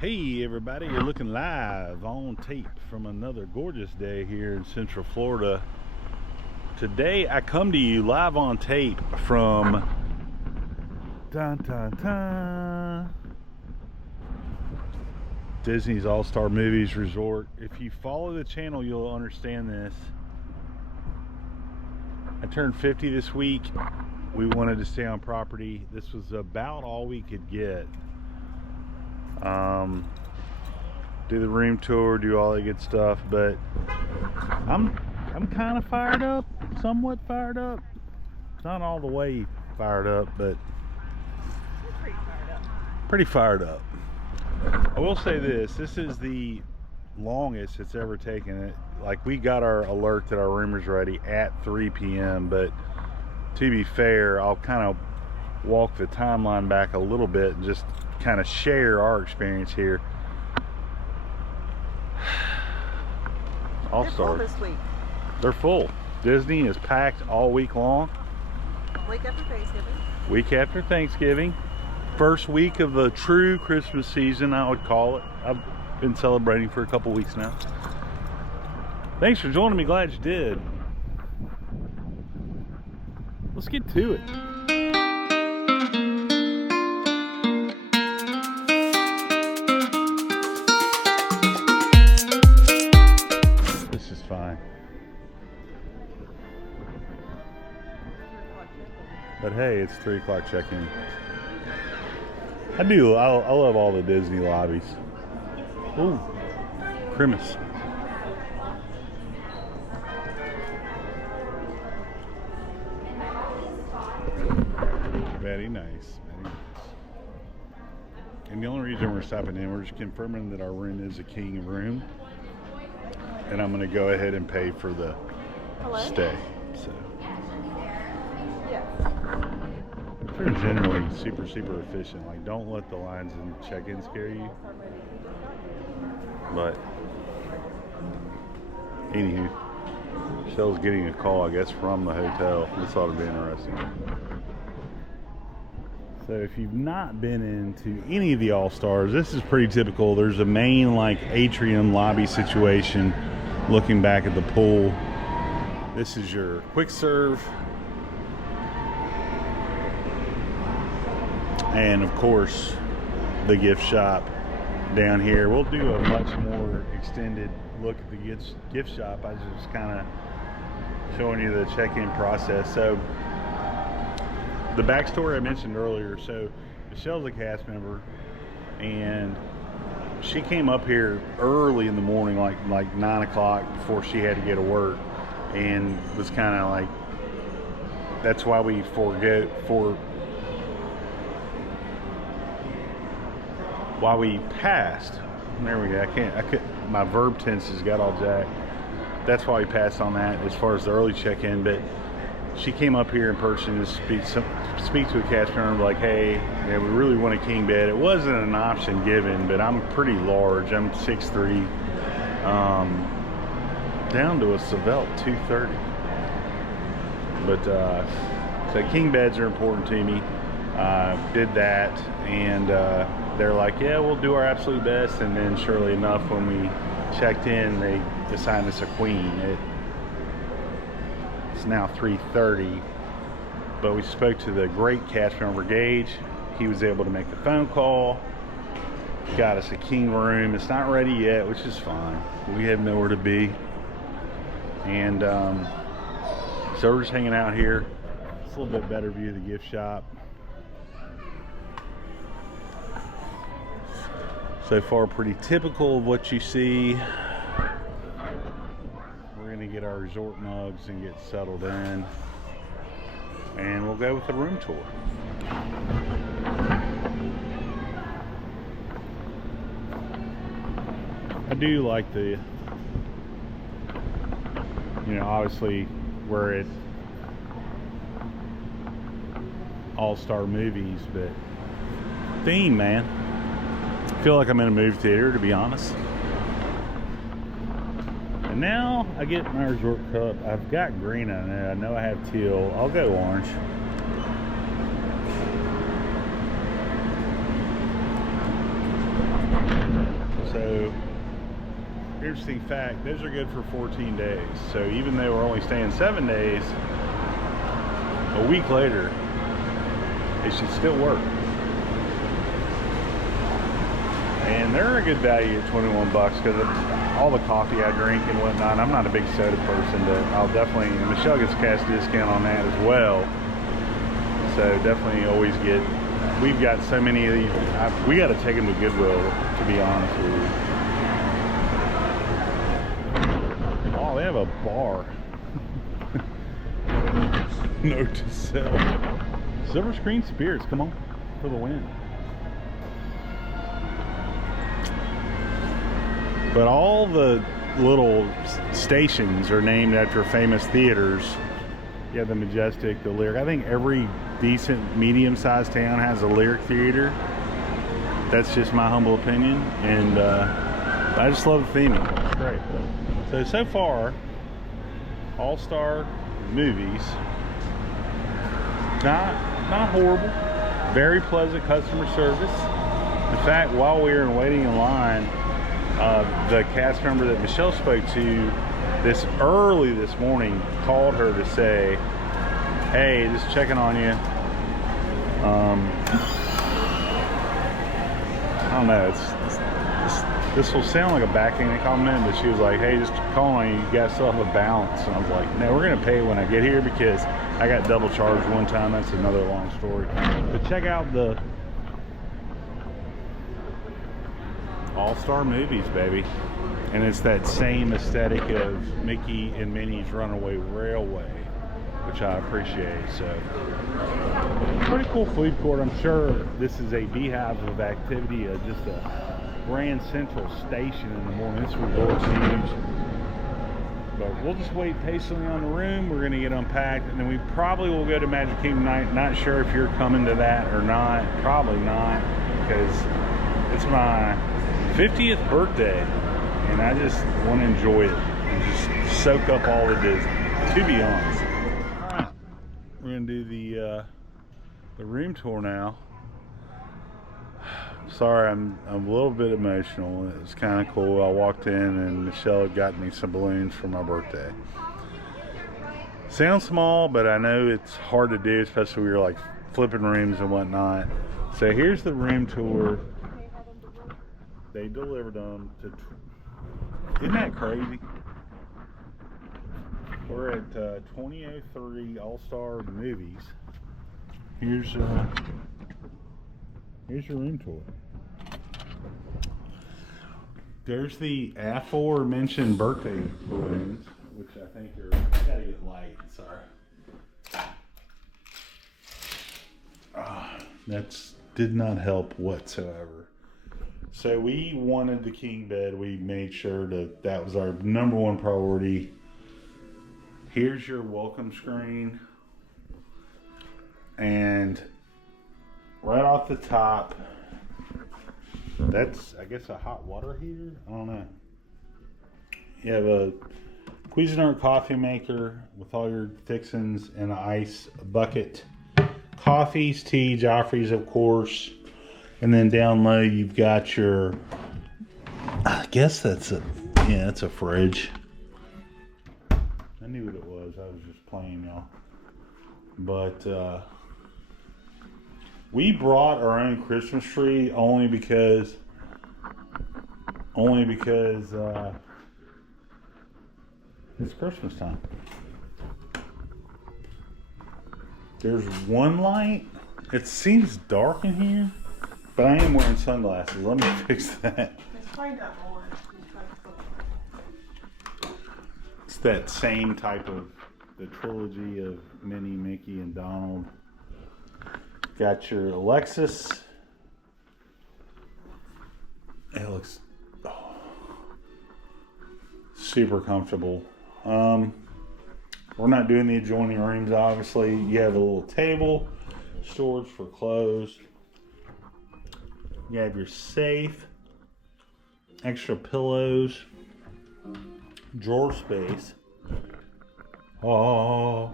Hey everybody, you're looking live on tape from another gorgeous day here in Central Florida. Today I come to you live on tape from Disney's All-Star Movies Resort. If you follow the channel, you'll understand this. I turned 50 this week. We wanted to stay on property. This was about all we could get. Do the room tour, do all that good stuff, but I'm kind of fired up, somewhat fired up. Not all the way fired up, but pretty fired up. I will say this is the longest it's ever taken it. Like, we got our alert that our room is ready at 3 p.m. but to be fair, I'll kind of walk the timeline back a little bit and just kind of share our experience here. All-Stars. They're full this week. They're full. Disney is packed all week long. Week after Thanksgiving. Week after Thanksgiving. First week of the true Christmas season, I would call it. I've been celebrating for a couple weeks now. Thanks for joining me. Glad you did. Let's get to it. Fine, but hey, it's 3 o'clock check-in. I love all the Disney lobbies. Ooh, Grimace. Very nice, very nice. And the only reason we're stopping in, we're just confirming that our room is a king room. And I'm going to go ahead and pay for the stay. So, yes. They're generally super efficient. Like, don't let the lines in check-in scare you. But anywho, Michelle's getting a call, I guess, from the hotel. This ought to be interesting. So if you've not been into any of the All-Stars, this is pretty typical. There's a main like atrium lobby situation looking back at the pool. This is your quick serve. And of course, the gift shop down here. We'll do a much more extended look at the gift shop. I was just kind of showing you the check-in process. So the backstory I mentioned earlier. So Michelle's a cast member, and she came up here early in the morning, like 9 o'clock, before she had to go to work, and was kind of like, that's why we why we passed. There we go. My verb tenses got all jacked. That's why we passed on that as far as the early check-in. But she came up here in person to speak to a cast member, like, hey, yeah, we really want a king bed. It wasn't an option given, but I'm pretty large. I'm 6'3", down to a Sevelt 230. But so king beds are important to me. Did that, and they're like, yeah, we'll do our absolute best. And then, surely enough, when we checked in, they assigned us a queen. It's now 3:30, but we spoke to the great cast member Gage. He was able to make the phone call, got us a king room. It's not ready yet, which is fine. We have nowhere to be, and so we're just hanging out here. It's a little bit better view of the gift shop. So far, pretty typical of what you see. We're gonna get our resort mugs and get settled in, and we'll go with the room tour. I do like the, obviously we're at All-Star Movies, but theme, man. I feel like I'm in a movie theater, to be honest. And now I get my resort cup. I've got green on it. I know I have teal. I'll go orange. interesting fact, those are good for 14 days. So even though we're only staying 7 days, a week later, it should still work. And they're a good value at 21 bucks because of all the coffee I drink and whatnot. I'm not a big soda person, but I'll definitely, and Michelle gets a cash discount on that as well. So definitely always get, we've got so many of these, we got to take them to Goodwill, to be honest with you. Oh, they have a bar. Note to self. Silver Screen Spirits, come on, for the win. But all the little stations are named after famous theaters. You have the Majestic, the Lyric. I think every decent medium-sized town has a Lyric theater. That's just my humble opinion, and I just love the theming. It's great. So far, All-Star Movies, not horrible. Very pleasant customer service. In fact, while we were waiting in line, the cast member that Michelle spoke to early this morning called her to say, hey, just checking on you. I don't know, this will sound like a backhanded compliment, but she was like, hey, just calling on you, you guys still have a balance. And I was like, no, we're gonna pay when I get here because I got double charged one time. That's another long story. But check out the All-Star Movies, baby. And it's that same aesthetic of Mickey and Minnie's Runaway Railway, which I appreciate. So pretty cool food court. I'm sure this is a beehive of activity, just a Grand Central Station in the morning. This resort's huge. But we'll just wait patiently on the room. We're gonna get unpacked, and then we probably will go to Magic Kingdom night. Not sure if you're coming to that or not. Probably not, because it's my 50th birthday, and I just want to enjoy it and just soak up all it is, to be honest. All right, we're gonna do the room tour now. Sorry, I'm a little bit emotional. It was kind of cool. I walked in and Michelle had got me some balloons for my birthday. Sounds small, but I know it's hard to do, especially when you're like flipping rooms and whatnot. So here's the room tour. They delivered them to. Isn't that crazy? We're at 2003 All-Star Movies. Here's your room tour. There's the aforementioned birthday balloons, which I think are. I gotta get light. Sorry. That's did not help whatsoever. So we wanted the king bed. We made sure that was our number one priority. Here's your welcome screen. And right off the top, that's, I guess, a hot water heater? I don't know. You have a Cuisinart coffee maker with all your fixings and an ice bucket. Coffees, tea, Joffrey's, of course. And then down low, you've got your, I guess that's a fridge. I knew what it was. I was just playing, y'all. But we brought our own Christmas tree only because it's Christmas time. There's one light. It seems dark in here. But I am wearing sunglasses. Let me fix that. It's kind of orange. It's that same type of the trilogy of Minnie, Mickey, and Donald. Got your Alexis. It looks super comfortable. We're not doing the adjoining rooms, obviously. You have a little table, storage for clothes. You have your safe, extra pillows, drawer space. Oh.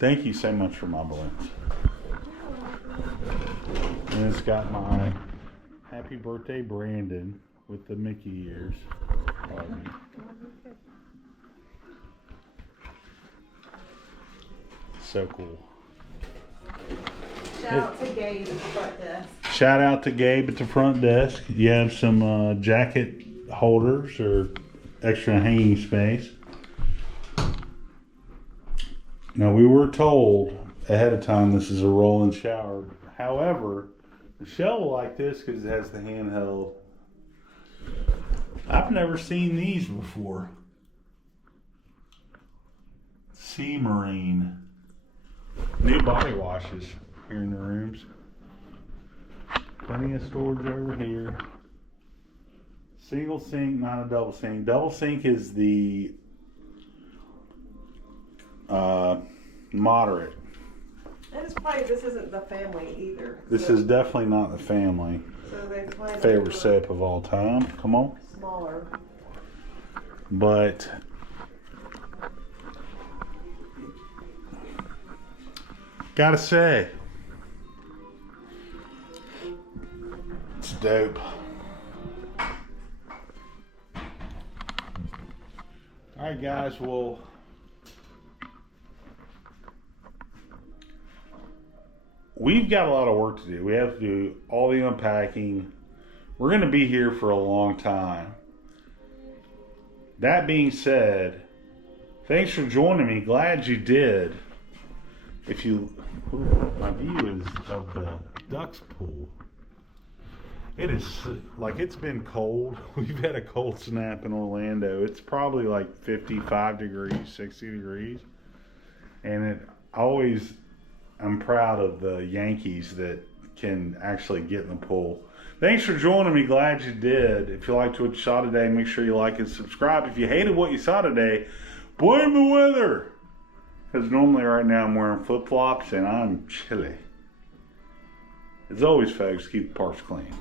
Thank you so much for my balloons. And it's got my happy birthday Brandon with the Mickey ears. So cool. Shout out to Gabe at the front desk. Shout out to Gabe at the front desk. You have some jacket holders or extra hanging space. Now, we were told ahead of time this is a roll-in shower. However, Michelle will like this because it has the handheld. I've never seen these before. Sea Marine. New body washes here in the rooms. Plenty of storage over here. Single sink, not a double sink. Double sink is the moderate. And it's probably, this isn't the family either. This so, is definitely not the family. So they plan Favorite to soap of all time. Come on. smaller. But gotta say, it's dope. Alright guys, well, we've got a lot of work to do. We have to do all the unpacking. We're going to be here for a long time. That being said, thanks for joining me. Glad you did. If you, my view is of the Ducks pool. It is like, it's been cold. We've had a cold snap in Orlando. It's probably like 55 degrees, 60 degrees. And I'm proud of the Yankees that can actually get in the pool. Thanks for joining me. Glad you did. If you liked what you saw today, make sure you like and subscribe. If you hated what you saw today, blame the weather. Because normally right now I'm wearing flip-flops and I'm chilly. As always, folks, keep the parks clean.